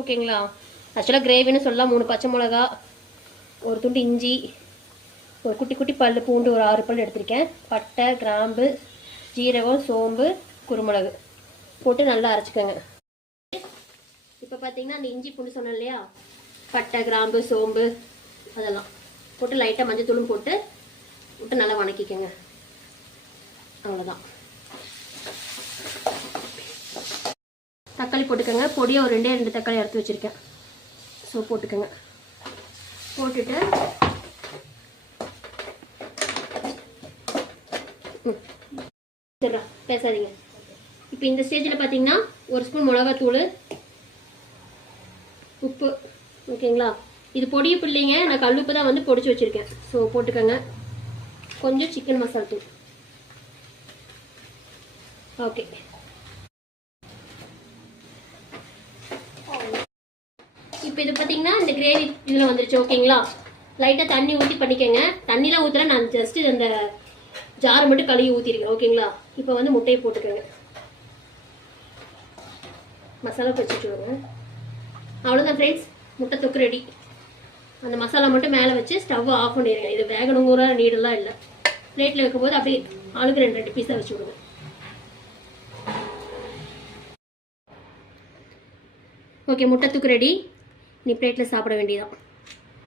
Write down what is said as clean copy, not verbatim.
ஓகேங்களா. ஆக்சுவலாக கிரேவின்னு சொல்லலாம். 3 பச்சை மிளகா, ஒரு துண்டு இஞ்சி, ஒரு குட்டி குட்டி பல் பூண்டு ஒரு 6 பல் எடுத்திருக்கேன். பட்டை, கிராம்பு, ஜீரகம், சோம்பு, குருமிளகு போட்டு நல்லா அரைச்சிக்கோங்க. இப்போ பார்த்தீங்கன்னா அந்த இஞ்சி பூண்டு சொன்னேன் இல்லையா, பட்டை, கிராம்பு, சோம்பு அதெல்லாம் போட்டு லைட்டாக மஞ்சள் தூளும் போட்டு நல்லா வணக்கிக்கோங்க. அவ்வளோதான். தக்காளி போட்டுக்கோங்க. பொடியாக ஒரு 2 தக்காளி எடுத்து வச்சுருக்கேன். ஸோ போட்டுக்கோங்க. போட்டுட்டு சரிடா பேசாதீங்க. இப்போ இந்த ஸ்டேஜில் பார்த்தீங்கன்னா 1 ஸ்பூன் மிளகாத்தூள், உப்பு. ஓகேங்களா. இது பொடி பிள்ளைங்க, நான் கல்லுப்பு தான் வந்து பொடிச்சு வச்சுருக்கேன். ஸோ போட்டுக்கோங்க. கொஞ்சம் சிக்கன் மசாலா தூள். ஓகே. இப்போ இது பார்த்தீங்கன்னா இந்த கிரேவி இதில் வந்துருச்சு. ஓகேங்களா. லைட்டாக தண்ணி ஊற்றி பண்ணிக்கோங்க. தண்ணிலாம் ஊற்றல, நான் ஜஸ்ட்டு அந்த ஜாரை மட்டும் கழுவி ஊற்றிருக்கேன். ஓகேங்களா. இப்போ வந்து முட்டையை போட்டுக்கோங்க. மசாலா வச்சு வச்சுக்கோங்க. அவ்வளோதான் ஃப்ரெண்ட்ஸ், முட்டை தொக்கு ரெடி. அந்த மசாலா மட்டும் மேலே வச்சு ஸ்டவ் ஆஃப் பண்ணிடுங்க. இது வேகணுங்கிற நீடெல்லாம் இல்லை. பிளேட்டில் வைக்கும்போது அப்படியே ஆளுக்கு 2 பீஸாக வச்சு விடுங்க. ஓகே, முட்டை தொக்கு ரெடி. நீ பிளேட்டில் சாப்பிட வேண்டியதான்.